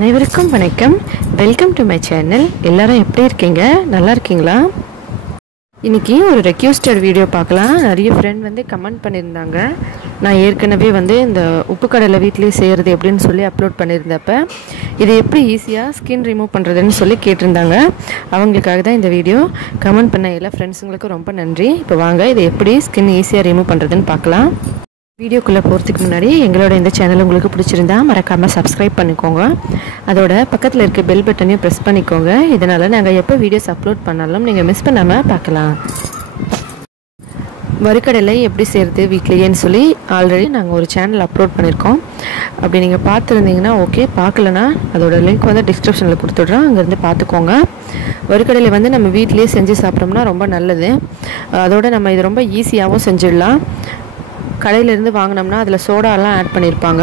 அனைவருக்கும் வணக்கம். Welcome to my channel எல்லாரும் எப்படி இருக்கீங்க? நல்லா இருக்கீங்களா? இன்னைக்கு ஒரு ரெக்யூஸ்டட் வீடியோ பார்க்கலாம். நிறைய ஃப்ரெண்ட் வந்து கமெண்ட் பண்ணியிருந்தாங்க. நான் ஏற்கனவே வந்து இந்த உப்பு கடலை வீட்டிலேயே செய்கிறது எப்படின்னு சொல்லி அப்லோட் பண்ணியிருந்தப்ப இது எப்படி ஈஸியாக ஸ்கின் ரிமூவ் பண்ணுறதுன்னு சொல்லி கேட்டிருந்தாங்க. அவங்களுக்காக தான் இந்த வீடியோ கமெண்ட் பண்ண எல்லா ஃப்ரெண்ட்ஸுங்களுக்கும் ரொம்ப நன்றி. இப்போ வாங்க இதை எப்படி ஸ்கின் ஈஸியாக ரிமூவ் பண்ணுறதுன்னு பார்க்கலாம். வீடியோக்குள்ளே போகிறதுக்கு முன்னாடி எங்களோட இந்த சேனல் உங்களுக்கு பிடிச்சிருந்தா மறக்காமல் சப்ஸ்கிரைப் பண்ணிக்கோங்க. அதோட பக்கத்தில் இருக்க பெல் பட்டனையும் ப்ரெஸ் பண்ணிக்கோங்க. இதனால் நாங்கள் எப்போ வீடியோஸ் அப்லோட் பண்ணாலும் நீங்கள் மிஸ் பண்ணாமல் பார்க்கலாம் வறுக்கடலை எப்படி செய்கிறது வீக்லியேன்னு சொல்லி ஆல்ரெடி நாங்கள் ஒரு சேனல் அப்லோட் பண்ணியிருக்கோம் அப்படி நீங்கள் பார்த்துருந்தீங்கன்னா ஓகே பார்க்கலனா அதோட லிங்க் வந்து டிஸ்கிரிப்ஷனில் கொடுத்துட்றோம் அங்கேருந்து பார்த்துக்கோங்க. வறுக்கடலை வந்து நம்ம வீட்லேயே செஞ்சு சாப்பிட்டோம்னா ரொம்ப நல்லது. அதோட நம்ம இது ரொம்ப ஈஸியாகவும் செஞ்சிடலாம். கடையிலேருந்து வாங்கினோம்னா அதில் சோடாலாம் ஆட் பண்ணியிருப்பாங்க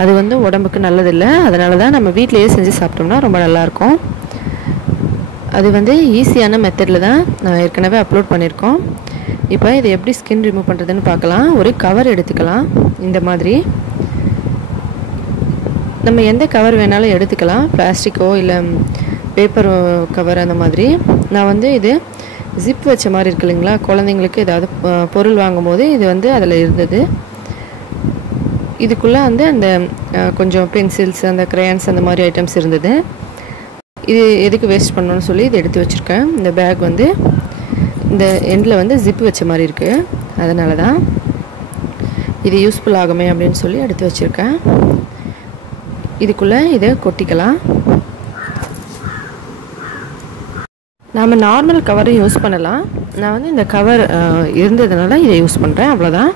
அது வந்து உடம்புக்கு நல்லதில்லை. அதனால தான் நம்ம வீட்டிலேயே செஞ்சு சாப்பிட்டோம்னா ரொம்ப நல்லாயிருக்கும் அது வந்து ஈஸியான மெத்தடில் தான் நான் ஏற்கனவே அப்லோட் பண்ணியிருக்கோம் இப்போ இதை எப்படி ஸ்கின் ரிமூவ் பண்ணுறதுன்னு பார்க்கலாம். ஒரு கவர் எடுத்துக்கலாம். இந்த மாதிரி. நம்ம எந்த கவர் வேணாலும் எடுத்துக்கலாம். பிளாஸ்டிக்கோ இல்லை பேப்பர் கவர் அந்த மாதிரி. நான் வந்து இது ஜிப் வச்ச மாதிரி இருக்கு இல்லைங்களா? குழந்தைங்களுக்கு ஏதாவது பொருள் வாங்கும்போது இது வந்து அதில் இருந்தது. இதுக்குள்ளே வந்து அந்த கொஞ்சம் பென்சில்ஸ் அந்த க்ரையான்ஸ் அந்த மாதிரி ஐட்டம்ஸ் இருந்தது. இது எதுக்கு வேஸ்ட் பண்ணணும்னு சொல்லி இதை எடுத்து வச்சுருக்கேன். இந்த பேக் வந்து இந்த எண்டில் வந்து ஜிப் வச்ச மாதிரி இருக்குது அதனால தான் இது யூஸ்ஃபுல் ஆகுமே அப்படின்னு சொல்லி எடுத்து வச்சுருக்கேன். இதுக்குள்ளே இதை கொட்டிக்கலாம். நாம் நார்மல் கவரும் யூஸ் பண்ணலாம். நான் வந்து இந்த கவர் இருந்ததுனால இதை யூஸ் பண்ணுறேன் அவ்வளோதான்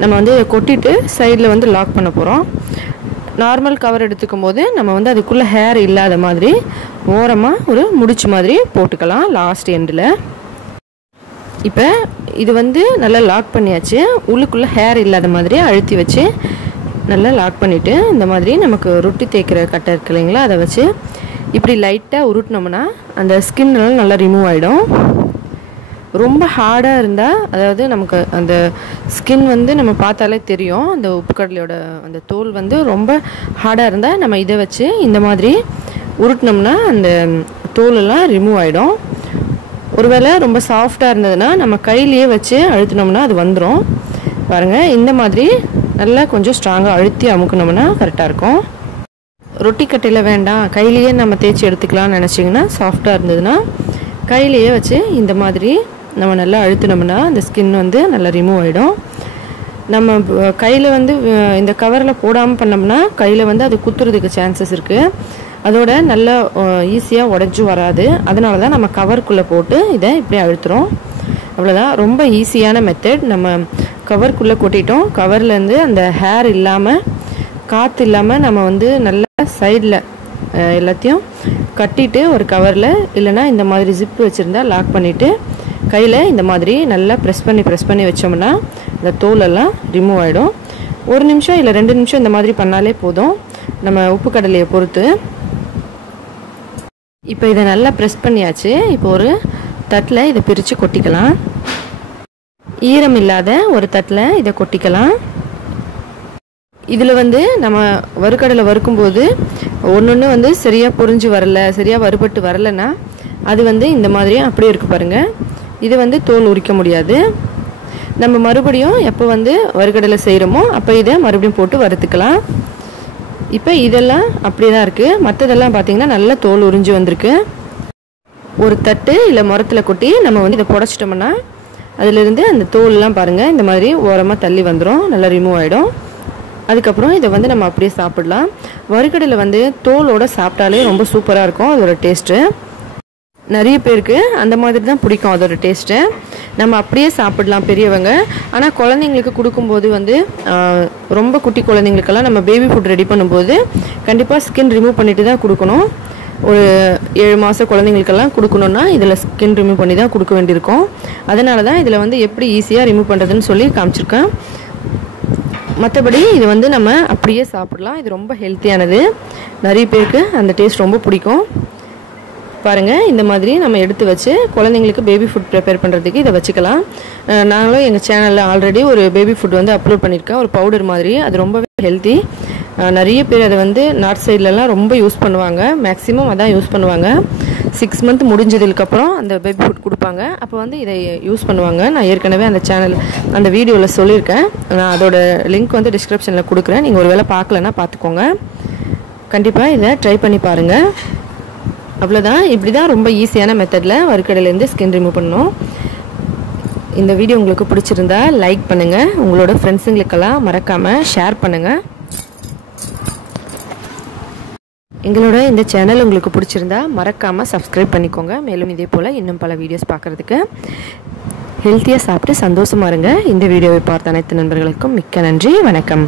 நம்ம வந்து இதை கொட்டிட்டு சைடில் வந்து லாக் பண்ண போகிறோம் நார்மல் கவர் எடுத்துக்கும் போது நம்ம வந்து அதுக்குள்ளே ஹேர் இல்லாத மாதிரி ஓரமாக ஒரு முடிச்சு மாதிரி போட்டுக்கலாம் லாஸ்ட் எண்டில் இப்போ இது வந்து நல்லா லாக் பண்ணியாச்சு. உள்ளுக்குள்ளே ஹேர் இல்லாத மாதிரி அழுத்தி வச்சு நல்லா லாக் பண்ணிவிட்டு இந்த மாதிரி நமக்கு ரொட்டி தேய்க்கிற கட்டை இருக்கு இல்லைங்களா அதை வச்சு இப்படி லைட்டாக உருட்டினோம்னா அந்த ஸ்கின்லாம் நல்லா ரிமூவ் ஆகிடும் ரொம்ப ஹார்டாக இருந்தால் அதாவது நமக்கு அந்த ஸ்கின் வந்து நம்ம பார்த்தாலே தெரியும். அந்த உப்புக்கடலையோட அந்த தோல் வந்து ரொம்ப ஹார்டாக இருந்தால் நம்ம இதை வச்சு இந்த மாதிரி உருட்டினோம்னா அந்த தோலெல்லாம் ரிமூவ் ஆகிடும் ஒருவேளை ரொம்ப சாஃப்டாக இருந்ததுன்னா நம்ம கையிலேயே வச்சு அழுத்தினோம்னா அது வந்துடும் பாருங்கள் இந்த மாதிரி நல்லா கொஞ்சம் ஸ்ட்ராங்காக அழுத்தி அமுக்கினோம்னா கரெக்டாக இருக்கும். ரொட்டி கட்டையில் வேண்டாம். கையிலேயே நம்ம தேய்ச்சி எடுத்துக்கலாம்னு நினச்சிங்கன்னா சாஃப்டாக இருந்ததுன்னா கையிலேயே வச்சு இந்த மாதிரி நம்ம நல்லா அழுத்தினோம்னா அந்த ஸ்கின் வந்து நல்லா ரிமூவ் ஆகிடும் நம்ம கையில் வந்து இந்த கவரில் போடாமல் பண்ணோம்னா கையில் வந்து அது குத்துறதுக்கு சான்சஸ் இருக்குது அதோட நல்லா ஈஸியாக உடஞ்சி வராது. அதனால தான் நம்ம கவருக்குள்ளே போட்டு இதை இப்படி அழுத்துறோம். அவ்வளோதான் ரொம்ப ஈஸியான மெத்தட் நம்ம கவருக்குள்ளே கொட்டிட்டோம். கவர்லேருந்து அந்த ஹேர் இல்லாமல் காற்று இல்லாமல் நம்ம வந்து நல்லா சைடில் எல்லாத்தையும் கட்டிட்டு ஒரு கவரில் இல்லைனா இந்த மாதிரி ஜிப்பு வச்சுருந்தா லாக் பண்ணிவிட்டு கையில் இந்த மாதிரி நல்லா ப்ரெஸ் பண்ணி ப்ரெஸ் பண்ணி வச்சோம்னா இந்த தோலெல்லாம் ரிமூவ் ஆகிடும் ஒரு நிமிஷம் இல்லை ரெண்டு நிமிஷம் இந்த மாதிரி பண்ணாலே போதும். நம்ம உப்பு கடலையை பொறுத்து. இப்போ இதை நல்லா ப்ரெஸ் பண்ணியாச்சு. இப்போ ஒரு தட்டில் இதை பிரித்து கொட்டிக்கலாம். ஈரம் இல்லாத ஒரு தட்டில் இதை கொட்டிக்கலாம். இதில் வந்து நம்ம வறுக்கடலை வறுக்கும்போது ஒன்று ஒன்று வந்து சரியாக பொறிஞ்சு வரல சரியாக வறுபட்டு வரலைன்னா அது வந்து இந்த மாதிரி அப்படியே இருக்குது பாருங்கள் இது வந்து தோல் உரிக்க முடியாது. நம்ம மறுபடியும் எப்போ வந்து வறுக்கடலை செய்கிறோமோ அப்போ இதை மறுபடியும் போட்டு வறுத்துக்கலாம். இப்போ இதெல்லாம் அப்படியே தான் இருக்குது மற்றதெல்லாம் பார்த்திங்கன்னா நல்லா தோல் உறிஞ்சு வந்திருக்கு. ஒரு தட்டு இல்லை முரத்தில் கொட்டி நம்ம வந்து இதை புடச்சிட்டோம்னா அதிலிருந்து அந்த தோல்லாம் பாருங்கள் இந்த மாதிரி ஓரமாக தள்ளி வந்துடும் நல்லா ரிமூவ் ஆகிடும் அதுக்கப்புறம் இதை வந்து நம்ம அப்படியே சாப்பிடலாம். வறுக்கடையில் வந்து தோலோடு சாப்பிட்டாலே ரொம்ப சூப்பராக இருக்கும். அதோட டேஸ்ட்டு நிறைய பேருக்கு அந்த மாதிரி தான் பிடிக்கும் அதோட டேஸ்ட்டு நம்ம அப்படியே சாப்பிடலாம் பெரியவங்க. ஆனால் குழந்தைங்களுக்கு கொடுக்கும்போது வந்து ரொம்ப குட்டி குழந்தைங்களுக்கெல்லாம் நம்ம பேபி ஃபுட் ரெடி பண்ணும்போது கண்டிப்பாக ஸ்கின் ரிமூவ் பண்ணிட்டு தான் கொடுக்கணும். ஒரு ஏழு மாத குழந்தைங்களுக்கெல்லாம் கொடுக்கணுன்னா இதில் ஸ்கின் ரிமூவ் பண்ணி தான் கொடுக்க வேண்டியிருக்கும். அதனால தான் இதில் வந்து எப்படி ஈஸியாக ரிமூவ் பண்ணுறதுன்னு சொல்லி காமிச்சிருக்கேன். மற்றபடி இது வந்து நம்ம அப்படியே சாப்பிடலாம். இது ரொம்ப ஹெல்த்தியானது நிறைய பேருக்கு அந்த டேஸ்ட் ரொம்ப பிடிக்கும். பாருங்கள் இந்த மாதிரி நம்ம எடுத்து வச்சு குழந்தைங்களுக்கு பேபி ஃபுட் ப்ரிப்பேர் பண்ணுறதுக்கு இதை வச்சுக்கலாம். நாங்களும் எங்கள் சேனலில் ஆல்ரெடி ஒரு பேபி ஃபுட் வந்து அப்லோட் பண்ணியிருக்கேன். ஒரு பவுடர் மாதிரி. அது ரொம்பவே ஹெல்த்தி நிறைய பேர் அதை வந்து நார்த் சைட்லலாம் ரொம்ப யூஸ் பண்ணுவாங்க. மேக்ஸிமம் அதான் யூஸ் பண்ணுவாங்க. சிக்ஸ் மந்த் முடிஞ்சதுக்கப்புறம் அந்த பேபி ஃபுட் கொடுப்பாங்க. அப்போ வந்து இதை யூஸ் பண்ணுவாங்க. நான் ஏற்கனவே அந்த சேனல் அந்த வீடியோவில் சொல்லியிருக்கேன். நான் அதோட லிங்க் வந்து டிஸ்கிரிப்ஷனில் கொடுக்குறேன். நீங்கள் ஒரு வேளை பார்க்கலன்னா பார்த்துக்கோங்க. கண்டிப்பாக இதை ட்ரை பண்ணி பாருங்கள் அவ்வளோதான் இப்படி தான் ரொம்ப ஈஸியான மெத்தடில் வறுக்கடையிலேருந்து ஸ்கின் ரிமூவ் பண்ணணும். இந்த வீடியோ உங்களுக்கு பிடிச்சிருந்தா லைக் பண்ணுங்கள் உங்களோட ஃப்ரெண்ட்ஸுங்களுக்கெல்லாம் மறக்காமல் ஷேர் பண்ணுங்கள் எங்களோட இந்த சேனல் உங்களுக்கு பிடிச்சிருந்தா மறக்காமல் சப்ஸ்கிரைப் பண்ணிக்கோங்க. மேலும் இதே போல் இன்னும் பல வீடியோஸ் பார்க்குறதுக்கு ஹெல்த்தியாக சாப்பிட்டு சந்தோஷமாக இருங்க. இந்த வீடியோவை பார்த்த அனைத்து நண்பர்களுக்கும் மிக்க நன்றி. வணக்கம்.